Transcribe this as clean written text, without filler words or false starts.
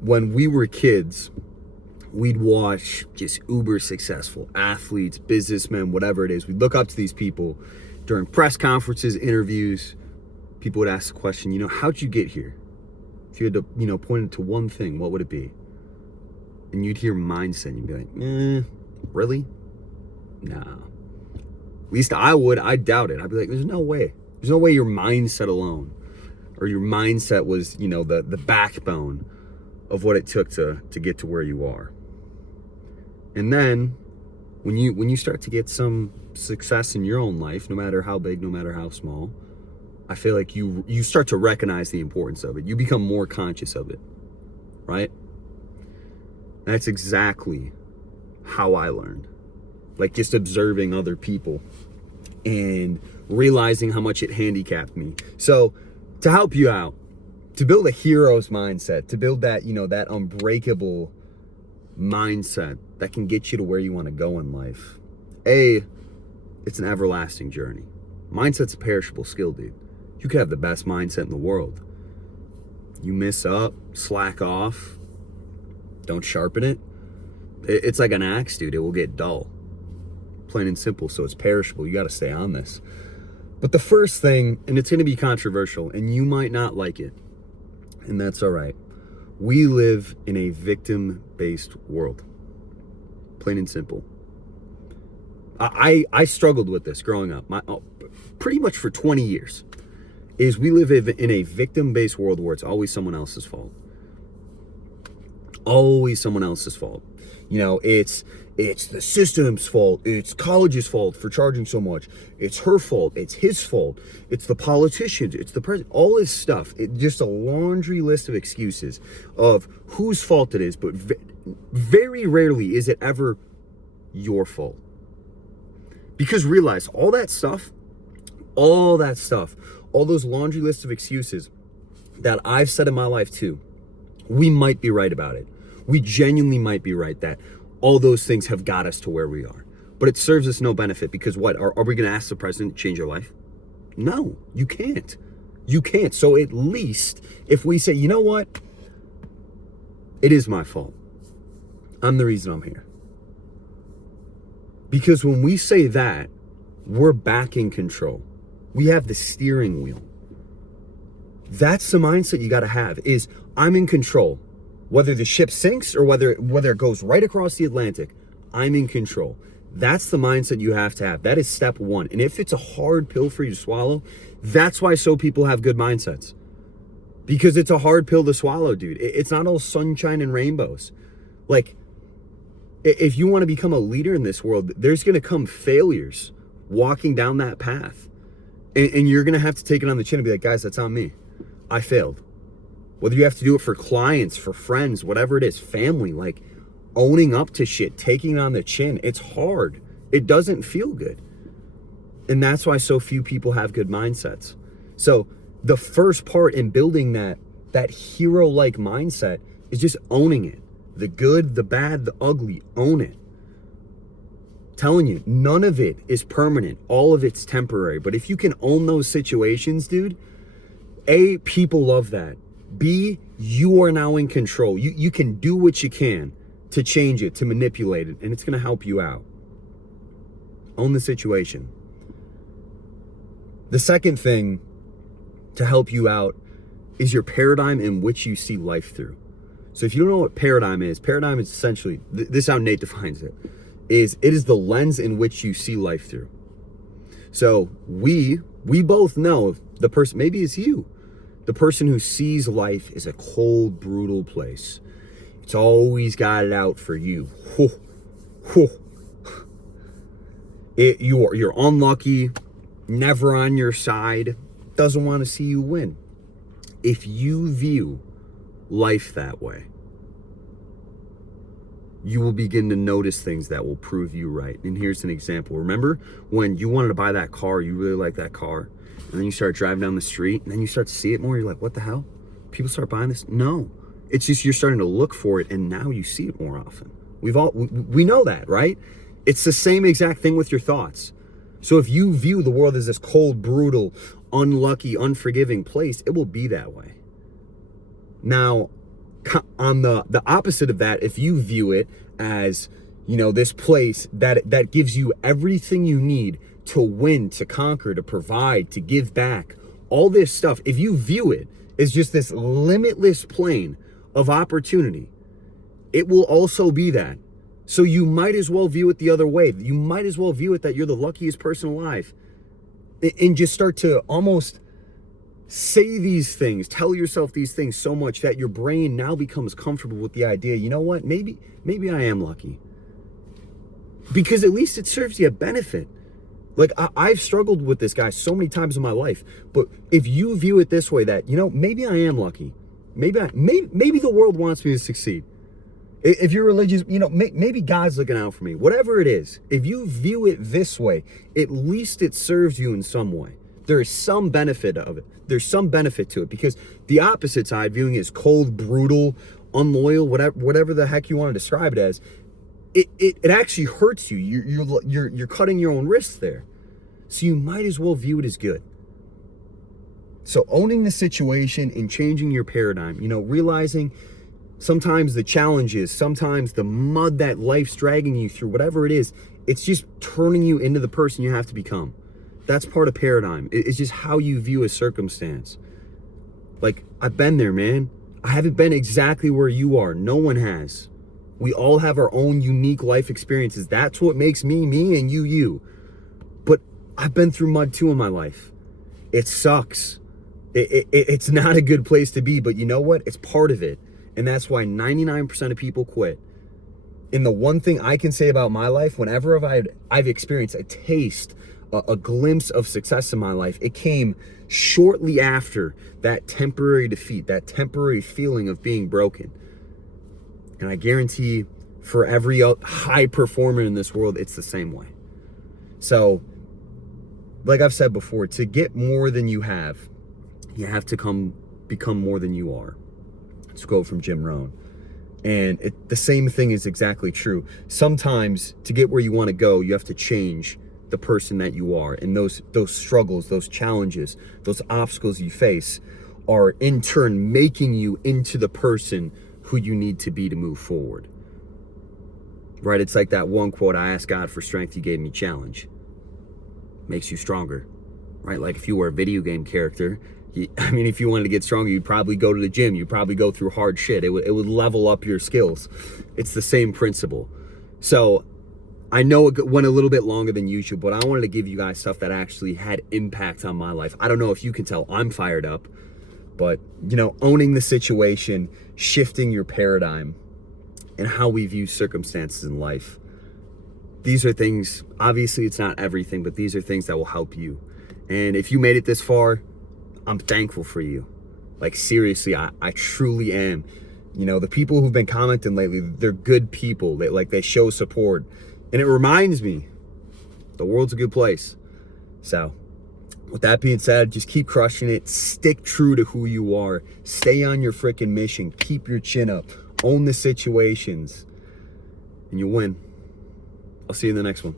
when we were kids, we'd watch just uber successful athletes, businessmen, whatever it is. We'd look up to these people during press conferences, interviews. People would ask the question, how'd you get here? If you had to, point it to one thing, what would it be? And you'd hear mindset and you'd be like, really? Nah. At least I would. I doubt it. I'd be like, there's no way. There's no way your mindset alone, or your mindset was, the backbone of what it took to get to where you are. And then when you start to get some success in your own life, no matter how big, no matter how small, I feel like you start to recognize the importance of it. You become more conscious of it, right? That's exactly how I learned. Like just observing other people and realizing how much it handicapped me. So to help you out, to build a hero's mindset, to build that, that unbreakable mindset that can get you to where you want to go in life. It's an everlasting journey. Mindset's a perishable skill, dude. You could have the best mindset in the world. You mess up, slack off, don't sharpen it. It's like an axe, dude. It will get dull. Plain and simple. So it's perishable. You got to stay on this. But the first thing, and it's going to be controversial, and you might not like it, and that's all right. We live in a victim-based world. Plain and simple. I struggled with this growing up. Pretty much for 20 years. Is we live in a victim-based world where it's always someone else's fault. Always someone else's fault. It's the system's fault. It's college's fault for charging so much. It's her fault. It's his fault. It's the politicians. It's the president. All this stuff. Just a laundry list of excuses of whose fault it is, but very rarely is it ever your fault. Because realize all that stuff, all those laundry lists of excuses that I've said in my life too, we might be right about it. We genuinely might be right that all those things have got us to where we are. But it serves us no benefit because what? Are we going to ask the president to change your life? No, you can't. You can't. So at least if we say, you know what? It is my fault. I'm the reason I'm here. Because when we say that, we're back in control. We have the steering wheel. That's the mindset you got to have is I'm in control. Whether the ship sinks or whether it goes right across the Atlantic, I'm in control. That's the mindset you have to have. That is step one. And if it's a hard pill for you to swallow, that's why so people have good mindsets. Because it's a hard pill to swallow, dude. It's not all sunshine and rainbows. Like, if you want to become a leader in this world, there's going to come failures walking down that path. And you're going to have to take it on the chin and be like, guys, that's on me. I failed. Whether you have to do it for clients, for friends, whatever it is, family, like owning up to shit, taking it on the chin. It's hard. It doesn't feel good. And that's why so few people have good mindsets. So the first part in building that hero-like mindset is just owning it. The good, the bad, the ugly, own it. Telling you, none of it is permanent. All of it's temporary. But if you can own those situations, dude, A, people love that. B, you are now in control. You can do what you can to change it, to manipulate it, and it's going to help you out. Own the situation. The second thing to help you out is your paradigm in which you see life through. So if you don't know what paradigm is essentially, this is how Nate defines it is the lens in which you see life through. So we both know the person, maybe it's you, the person who sees life as a cold, brutal place. It's always got it out for you. You're unlucky, never on your side, doesn't want to see you win. If you view life that way, you will begin to notice things that will prove you right. And here's an example. Remember when you wanted to buy that car, you really like that car, and then you start driving down the street, and then you start to see it more, you're like, what the hell? People start buying this? No. It's just you're starting to look for it, and now you see it more often. We know that, right? It's the same exact thing with your thoughts. So if you view the world as this cold, brutal, unlucky, unforgiving place, it will be that way. Now, On the opposite of that, if you view it as, this place that gives you everything you need to win, to conquer, to provide, to give back, all this stuff, if you view it as just this limitless plane of opportunity, it will also be that. So you might as well view it the other way. You might as well view it that you're the luckiest person alive, and just start to almost say these things, tell yourself these things so much that your brain now becomes comfortable with the idea, you know what, maybe I am lucky. Because at least it serves you a benefit. Like, I've struggled with this guy so many times in my life, but if you view it this way, that, maybe I am lucky. Maybe the world wants me to succeed. If you're religious, maybe God's looking out for me. Whatever it is, if you view it this way, at least it serves you in some way. There is some benefit of it. There's some benefit to it, because the opposite side, viewing it as cold, brutal, unloyal, whatever the heck you want to describe it as, it actually hurts you. You're cutting your own wrists there. So you might as well view it as good. So owning the situation and changing your paradigm, realizing sometimes the challenges, sometimes the mud that life's dragging you through, whatever it is, it's just turning you into the person you have to become. That's part of paradigm. It's just how you view a circumstance. Like, I've been there, man. I haven't been exactly where you are. No one has. We all have our own unique life experiences. That's what makes me, me, and you. But I've been through mud too in my life. It sucks. It's not a good place to be, but you know what? It's part of it. And that's why 99% of people quit. And the one thing I can say about my life, whenever I've experienced a taste, a glimpse of success in my life, it came shortly after that temporary defeat, that temporary feeling of being broken. And I guarantee for every high performer in this world, it's the same way. So, like I've said before, to get more than you have to become more than you are. Let's go from Jim Rohn. And the same thing is exactly true. Sometimes to get where you want to go, you have to change the person that you are. And those struggles, those challenges, those obstacles you face are in turn making you into the person who you need to be to move forward. Right? It's like that one quote, I asked God for strength, he gave me challenge. Makes you stronger. Right? Like if you were a video game character, if you wanted to get stronger, you'd probably go to the gym. You'd probably go through hard shit. It would level up your skills. It's the same principle. So I know it went a little bit longer than usual, but I wanted to give you guys stuff that actually had impact on my life. I don't know if you can tell I'm fired up, but owning the situation, shifting your paradigm, and how we view circumstances in life. These are things, obviously it's not everything, but these are things that will help you. And if you made it this far, I'm thankful for you. Like seriously, I truly am. The people who've been commenting lately, they're good people. They show support. And it reminds me, the world's a good place. So, with that being said, just keep crushing it. Stick true to who you are. Stay on your freaking mission. Keep your chin up. Own the situations. And you'll win. I'll see you in the next one.